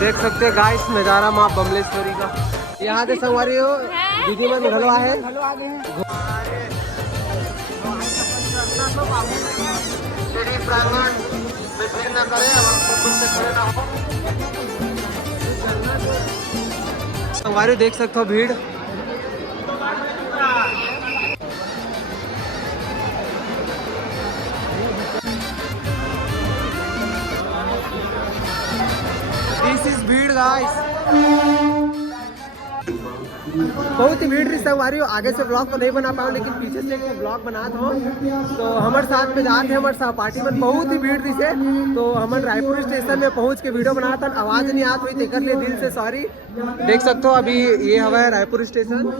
देख सकते हैं गाइस नजारा माँ बमलेश्वरी का। यहाँ से संगवारी हो दीदी मन घलवा है प्रांगण में भीड़ न करे संगवारी देख सकते हो भीड़। दिस इज भीड़ गाइस, बहुत ही भीड़ रही संगवारी। आगे से ब्लॉग तो नहीं बना पाओ लेकिन पीछे से एक ब्लॉग बना दो। तो हमारे साथ में जाते हैं हमारे सहपाठी में, बहुत ही भीड़ रही से। तो हम रायपुर स्टेशन में पहुंच के वीडियो बना था, आवाज नहीं आती हुई तेकर लिए दिल से सॉरी। देख सकते हो अभी ये हवा है रायपुर स्टेशन, बहुत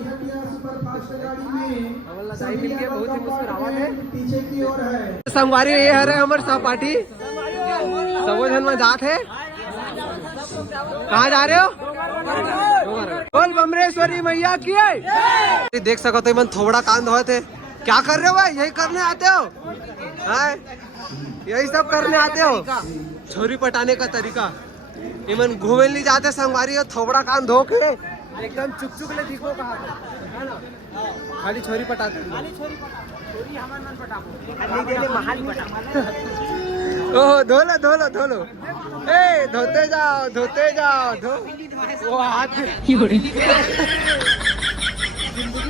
ही मुश्किल आवाज है संगवारी। ये है हमारे सहपाठी सबो जन में जात है। कहाँ जा रहे हो? बोल बमलेश्वरी मैया की है। देख सको तो मन थोड़ा कान धोए थे। क्या कर रहे हो भाई? यही करने आते हो? यही सब करने आते हो? छोरी पटाने का तरीका इमन घूमे नहीं जाते संगवारी। थोड़ा कान धो के एकदम चुप चुप ले दिखो कहा है ना, खाली छोरी पटाते ओह धोलो धोलो धोलो, ए धोते जाओ धोते जाओ धो वो हाथ जिंदगी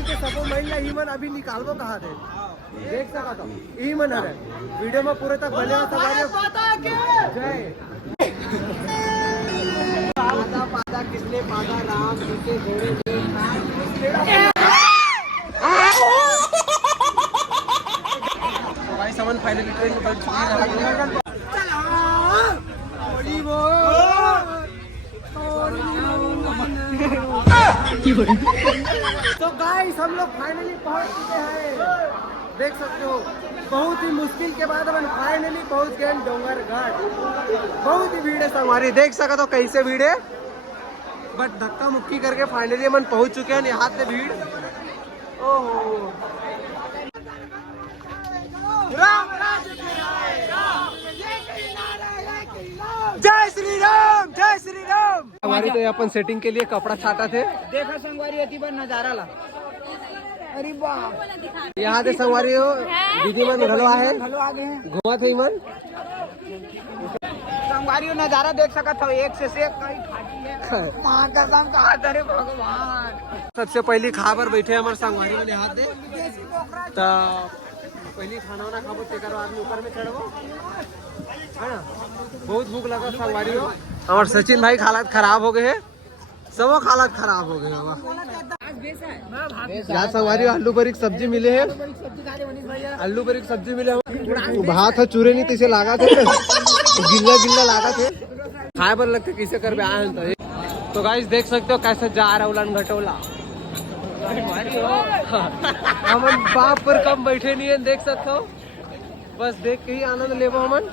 के सबो महिला ईमन अभी निकालबो कहा थे। देख सका तो ईमन है वीडियो में पूरे तक बने जय पादा किसने पादा राम के घोड़े भाई समन फाइनली ट्रेन में बैठ चुकी है। तो गाइस हम लोग फाइनली पहुंच चुके हैं। देख सकते हो बहुत ही मुश्किल के बाद हम फाइनली पहुंच गए डोंगरगढ़। बहुत ही भीड़ है हमारी, देख सका तो कैसे भीड़ है, बट धक्का मुक्की करके फाइनली हम पहुंच चुके हैं। यहाँ से भीड़ ओहो जय श्री राम जय श्री राम। हमारी तो अपन सेटिंग के लिए कपड़ा छाटा थे। देखा संगवारी अति बार नजारा ला। अरे वाह, यहाँ से संगवारी हो दीदी मन घलवा है घुमा थे मन संगवारी नजारा देख सकत हो। एक से कई फाटी है कसम कहा रे भगवान। सबसे पहली खाबर बैठे हमारे संगवारी में हाथ दे तो पहली खाना वाना खाबो तेकर बाद में ऊपर में चढ़बो है ना। बहुत भूख लगा संगवारी हो। हमारे सचिन भाई हालत खराब हो गए है, सबो हालत खराब हो गए। यहाँ संगवारी आलू बरी की सब्जी मिले है, आलू बरी की सब्जी मिले भात है चूरे नहीं तैसे लागा थे गिल्ला गिल्ला लागा थे खाए पर लगते किसे कर आए। तो गाइस देख सकते हो कैसे जा रहा उलान घटोला। हम बाप पर कम बैठे नहीं है, देख सकते हो बस देख के ही आनंद लेबो हमन।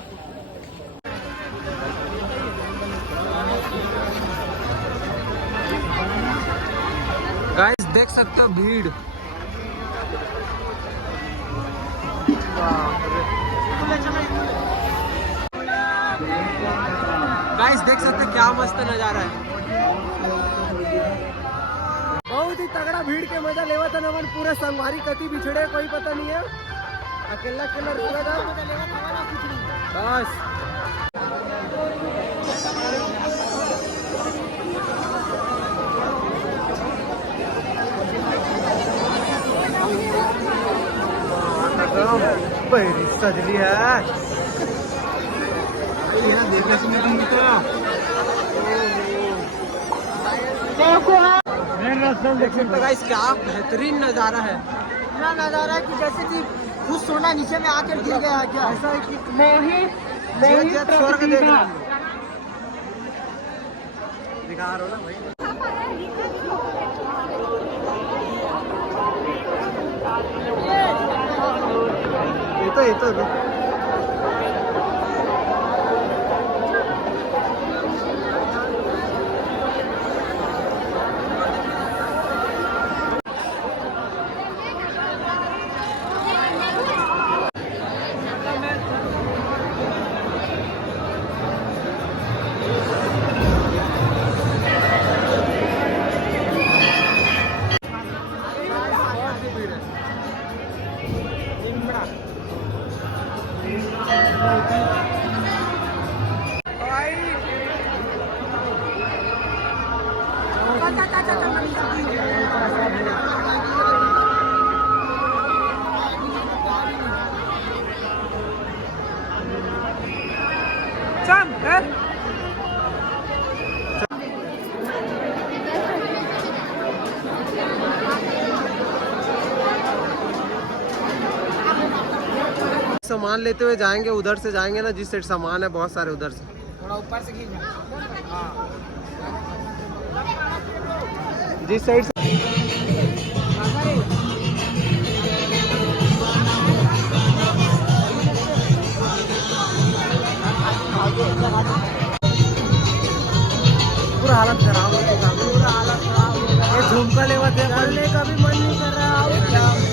गाइस देख सकते हो भीड़, गाइस देख सकते क्या मस्त नजारा है। बहुत ही तगड़ा भीड़ के मजा लेवा था नमन। पूरे संगवारी कति बिछड़े कोई पता नहीं है, अकेला अकेला रुका बस। बहरी सजली है देखने से देख सकते गाइस क्या बेहतरीन नजारा है। इतना नजारा है कि जैसे कि खुद सोना नीचे में आकर गिर गया है क्या। ऐसा है कि स्वर्ग देख रहा हूं। दिखा रहा हो ना भाई। ये तो सामान लेते हुए जाएंगे, उधर से जाएंगे ना, जिस साइड सामान है बहुत सारे उधर से। थोड़ा ऊपर से खींचना। जिस साइड से पूरा हालत खराब हो चुका है, पूरा हालत खराब हो गया। ये झुमका लेवा थे, करने का भी मन नहीं कर रहा है।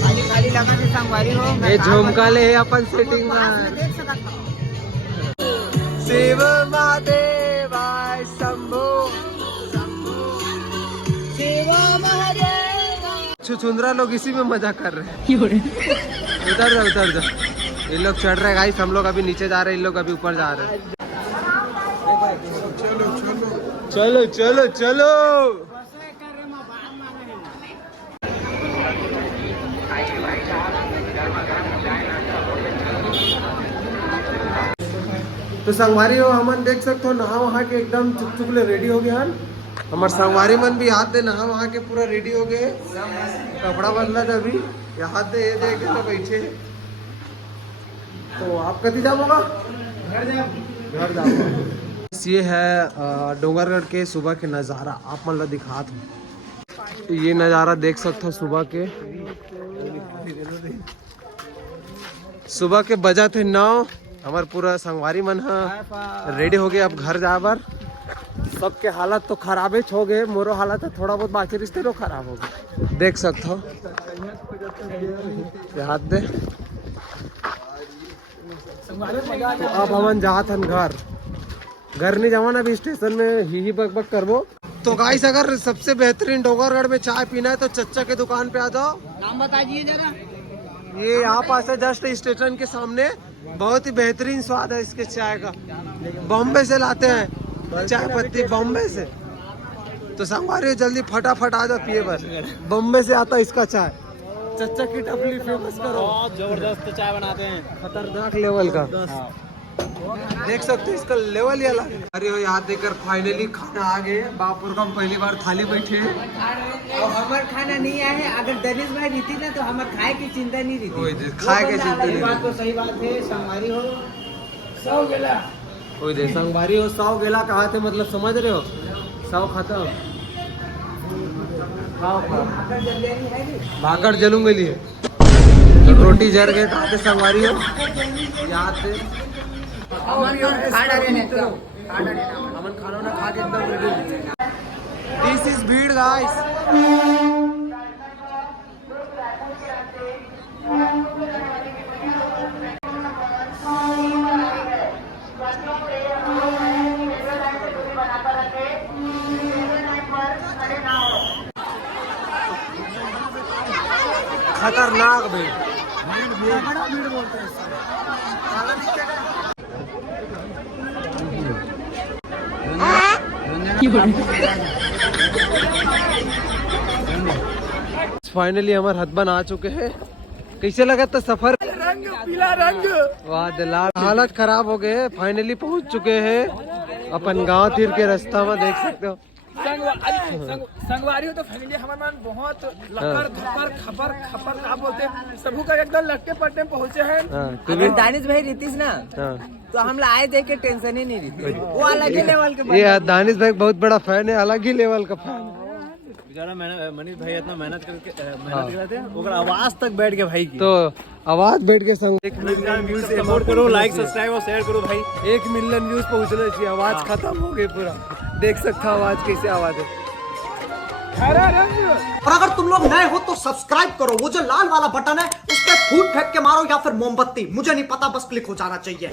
खाली खाली लगा के संगवारी हो। ये झुमका ले अपन सेटिंग में देख सकता हूँ। शिव महादेवाय शंभो छुछुंदरा लोग इसी में मजा कर रहे हैं। उतर जा उतर जा। ये लोग चढ़ रहे हैं गाइस, हम लोग अभी नीचे जा रहे हैं, इन लोग अभी ऊपर जा रहे हैं। चलो चलो चलो। तो संगवारी हो हमन देख सकते हो, नहा वहा के एकदम चुप चुप ले रेडी हो गए हन। हमारे संगवारी मन भी हाथ दे नहा वहा के पूरा रेडी हो गए, कपड़ा बदला था अभी, ये हाथ दे ये दे के तो बैठे। तो आप कभी जाओगा? घर जाओगा। ये है डोंगरगढ़ के सुबह के नज़ारा, आप मतलब दिखा दो। ये नज़ारा देख सकते हो सुबह के। सुबह के बजा थे 9, हमारे पूरा संगवारी मन रेडी हो गए अब घर जा बर। सबके हालत तो खराब ही हो गए, मोरो हालत है थोड़ा बहुत बाकी, रिश्ते तो खराब हो गए, देख सकते हो। हाथ दे। तो अब हम जात हन घर नहीं जावा ना, अभी स्टेशन में ही बक बक करबो। तो गाइस अगर सबसे बेहतरीन डोंगरगढ़ में चाय पीना है तो चच्चा के दुकान पे आ जाओ। नाम बताइए जरा। ये यहाँ पास है जस्ट स्टेशन के सामने, बहुत ही बेहतरीन स्वाद है इसके चाय का। बॉम्बे से लाते हैं चाय पत्ती, बॉम्बे से। तो संगवारी जल्दी फटाफट आ जाओ पिए बस, बॉम्बे से आता है इसका चाय। चच्चा की टपली फेमस करो, बहुत जबरदस्त चाय बनाते हैं, खतरनाक लेवल का। देख सकते हो इसका लेवल ही अलग है। अरे हो याद देकर फाइनली खाना आ गए, बापुर का हम पहली बार थाली बैठे। और हमार खाना नहीं आया है, अगर दनिश भाई रहती ना तो हमारे खाए की चिंता नहीं रहती। खाए की चिंता नहीं, बात तो सही बात है। संगवारी हो 100 गेला, कोई दे संगवारी हो 100 गेला कहा थे, मतलब समझ रहे हो, 100 खत्म। भाकर जलूंगे लिए तो रोटी जर गए कहा थे संगवारी हो, याद थे। हमन खाना ना खा के एकदम रेडी। दिस इज भीड़ गाइस। खतरनाक भीड़, बड़ा भीड़ बोलते हैं। फाइनली हमारे हथबन आ चुके हैं। कैसे लगा था सफर? रंग पीला रंग, वाह दिलार। हालत खराब हो गए, फाइनली पहुंच चुके हैं अपन गांव तीर के रास्ता में, देख सकते हो। संगवारी हो तो फैमिली हमारे मन बहुत लकर खपर खपर खपर क्या बोलते हैं, सबू का एकदम लटके पट्टे पहुँचे हैं। अगर दानिश भाई रहतीस ना तो हम लोग आए देख के टेंशन ही नहीं रहती, वो अलग ही लेवल के। ये दानिश भाई बहुत बड़ा फैन है, अलग ही लेवल का फैन। बेचारा मनीष भाई इतना मेहनत करके करते हैं, ओकर आवाज तक बैठ के भाई की, तो आवाज बैठ के संग व्यूज सपोर्ट करो, लाइक सब्सक्राइब और शेयर करो भाई। 1 मिलियन व्यूज पहुंचने चाहिए, आवाज खत्म हो गई पूरा, देख सकते हो आवाज कैसे आवाज है। और अगर तुम लोग नए हो तो सब्सक्राइब करो, वो जो लाल वाला बटन है उस पर फूट फेंक के मारो या फिर मोमबत्ती, मुझे नहीं पता, बस क्लिक हो जाना चाहिए।